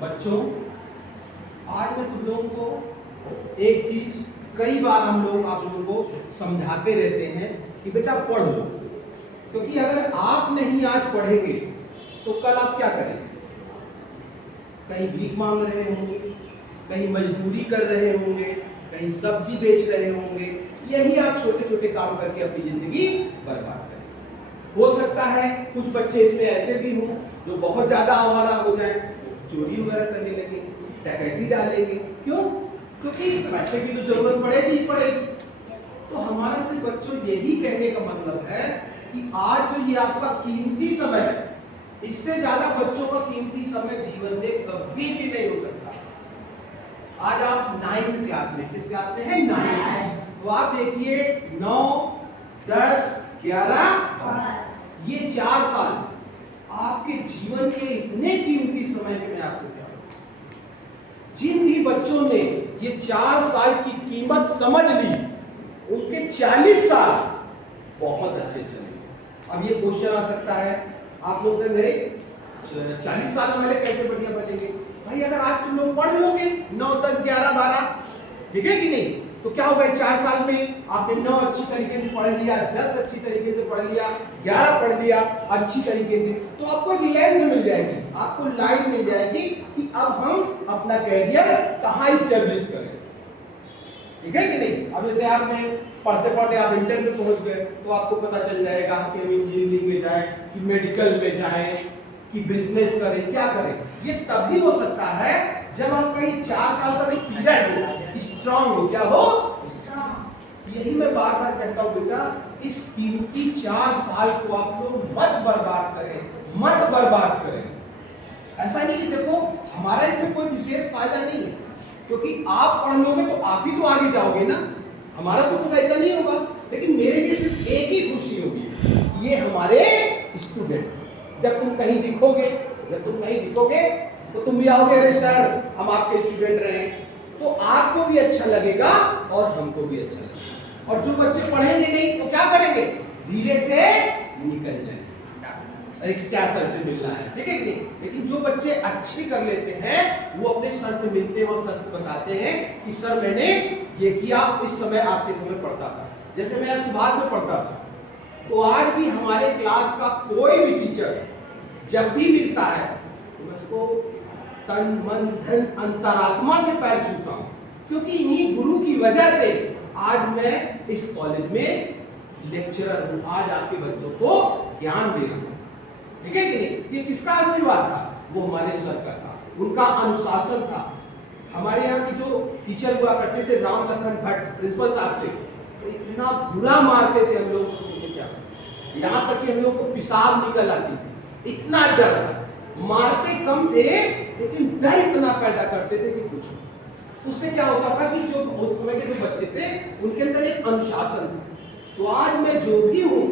बच्चों, आज मैं तुम लोगों को एक चीज कई बार हम लोग आप लोगों को समझाते रहते हैं कि बेटा पढ़ लो, क्योंकि अगर आप नहीं आज पढ़ेंगे तो कल आप क्या करेंगे? कहीं भीख मांग रहे होंगे, कहीं मजदूरी कर रहे होंगे, कहीं सब्जी बेच रहे होंगे। यही आप छोटे छोटे काम करके अपनी जिंदगी बर्बाद करें। हो सकता है कुछ बच्चे इसमें ऐसे भी हों जो बहुत ज्यादा आवारा हो जाए, चोरी वगैरह करने लगे, डकैती डालेंगे। क्यों? क्योंकि पैसे की तो जरूरत पड़ेगी ही पड़ेगी। तो हमारा सिर्फ बच्चों यही कहने का मतलब है कि आज जो ये आपका कीमती समय है, इससे ज्यादा बच्चों का कीमती समय जीवन में कभी भी नहीं हो सकता। आज आप 9th क्लास में, किस क्लास में है? 9th। तो आप देखिए 9, 10, 11, 12 ये 4 साल आपके जीवन के इतने कीमती समय में मैं आपको क्या बताऊं। जिन भी बच्चों ने ये 4 साल की कीमत समझ ली, उनके 40 साल बहुत अच्छे चले। अब ये क्वेश्चन आ सकता है आप लोग मेरे 40 साल वाले कैसे बढ़िया बनेंगे? भाई अगर आज तुम लोग पढ़ लोगे 9, 10, 11, 12, ठीक है कि नहीं, तो क्या होगा? 4 साल में आपने 9 अच्छी तरीके से पढ़ लिया, 10 अच्छी तरीके से पढ़ लिया, 11 पढ़ लिया अच्छी तरीके से, तो आपको एक लेंथ मिल जाएगी, आपको लाइन मिल जाएगी कि अब हम अपना कैरियर कहाँ स्टेब्लिश करें। ठीक है कि नहीं? अब जैसे आपने पढ़ते पढ़ते आप इंटर में पहुंच गए, तो आपको पता चल जाएगा कि हम इंजीनियरिंग में जाएं, कि मेडिकल में जाएं, कि बिजनेस करें, क्या करें। ये तभी हो सकता है जब हम कहीं 4 साल का एक पीरियड हो, स्ट्रांग हो। क्या हो? स्ट्रांग। यही मैं बार बार कहता हूं बेटा, इस कीमती 4 साल को आप लोग मत बर्बाद करें, मत बर्बाद करें। ऐसा नहीं कि देखो हमारा इसमें कोई विशेष फायदा नहीं है, क्योंकि आप पढ़ लोगे तो आप ही तो आगे जाओगे ना, हमारा तो कुछ ऐसा नहीं होगा। लेकिन मेरे लिए सिर्फ एक ही खुशी होगी, ये हमारे स्टूडेंट। जब तुम कहीं दिखोगे तो तुम भी आओगे, अरे सर हम आपके स्टूडेंट रहे, तो आपको भी अच्छा लगेगा और हमको भी अच्छा लगेगा। और जो बच्चे पढ़ेंगे नहीं तो क्या करेंगे? धीरे से निकल जाएंगे, अरे क्या सर से मिलना है, ठीक है कि नहीं। लेकिन जो बच्चे अच्छी कर लेते हैं वो अपने सर से मिलते हैं और सर से बताते हैं कि सर मैंने ये किया, इस समय आपके समय पढ़ता था। जैसे मैं सुभाष में पढ़ता था, तो आज भी हमारे क्लास का कोई भी टीचर जब भी मिलता है तो मैं उसको तन मन धन अंतरात्मा से पैर छूता हूं, क्योंकि इन्हीं गुरु की वजह से आज मैं इस कॉलेज में लेक्चरर हूं, आज आपके बच्चों को ज्ञान दे रहा हूं। ठीक है कि नहीं? ये किसका आशीर्वाद था? वो हमारे सर का था, उनका अनुशासन था। हमारे यहाँ की जो टीचर हुआ करते थे, राम लखन भट्ट प्रिंसिपल साहब थे, तो इतना बुरा मारते थे हम लोग को, क्या यहाँ तक कि हम लोग को पेशाब निकल आती थी, इतना डर था। मारते कम थे लेकिन डर इतना पैदा करते थे कि कुछ। उससे क्या होता था कि जो उस समय के जो बच्चे थे उनके अंदर एक अनुशासन था। तो आज मैं जो भी हूँ,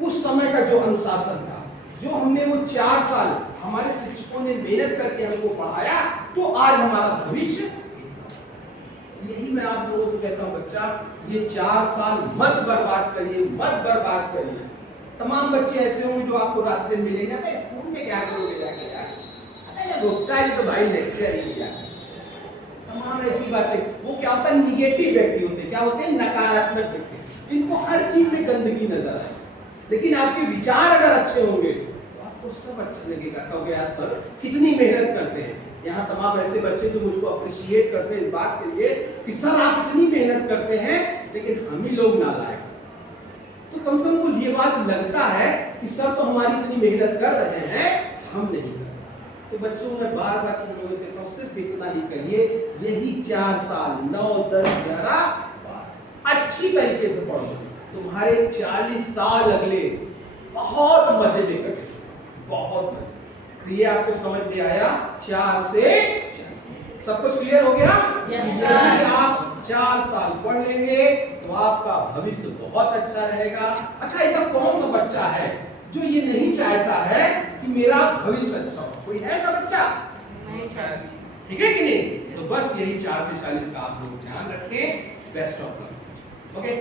उस समय का जो अनुशासन था, जो हमने वो 4 साल हमारे शिक्षकों ने मेहनत करके हमको पढ़ाया, तो आज हमारा भविष्य। यही मैं आप लोगों से कहता हूँ बच्चा, ये 4 साल मत बर्बाद करिए, मत बर्बाद करिए। तमाम बच्चे ऐसे होंगे जो आपको रास्ते में मिलेंगे, मैं स्कूल में क्या करोगे जाके यार, अरे रोकता है तो भाई लेक्चर ही लिया। तमाम ऐसी बातें, वो क्या होता है, निगेटिव व्यक्ति होते हैं। क्या होते हैं? नकारात्मक व्यक्ति, जिनको हर चीज में गंदगी नजर आए। लेकिन आपके विचार अगर अच्छे होंगे तो आपको सब अच्छा लगेगा। कहोगे यार सर कितनी मेहनत करते हैं। यहाँ तमाम ऐसे बच्चे जो मुझको अप्रिशिएट करते हैं इस बात के लिए कि सर आप इतनी मेहनत करते हैं, लेकिन हम ही लोग नालायक। तो कम से कम ये बात लगता है कि सर तो हमारी इतनी मेहनत कर रहे हैं, हम नहीं कर। तो बच्चों में बार बार तुम लोगों से कहता हूं, सिर्फ इतना ही करिए, यही 4 साल 9, 10, 11 अच्छी तरीके से पढ़ो, तुम्हारे 40 साल अगले बहुत मजे में कटे, बहुत मजे। तो ये आपको समझ में आया? 4 से 4 सब कुछ क्लियर हो गया? यदि आप 4 साल पढ़ लेंगे तो आपका भविष्य बहुत अच्छा रहेगा। अच्छा, ऐसा कौन सा बच्चा है जो ये नहीं चाहता है कि मेरा भविष्य अच्छा हो? कोई है ऐसा बच्चा? नहीं चाहता, ठीक है कि नहीं? तो बस यही 4 से 40 का आप लोग ध्यान रखें। Best of luck. ओके।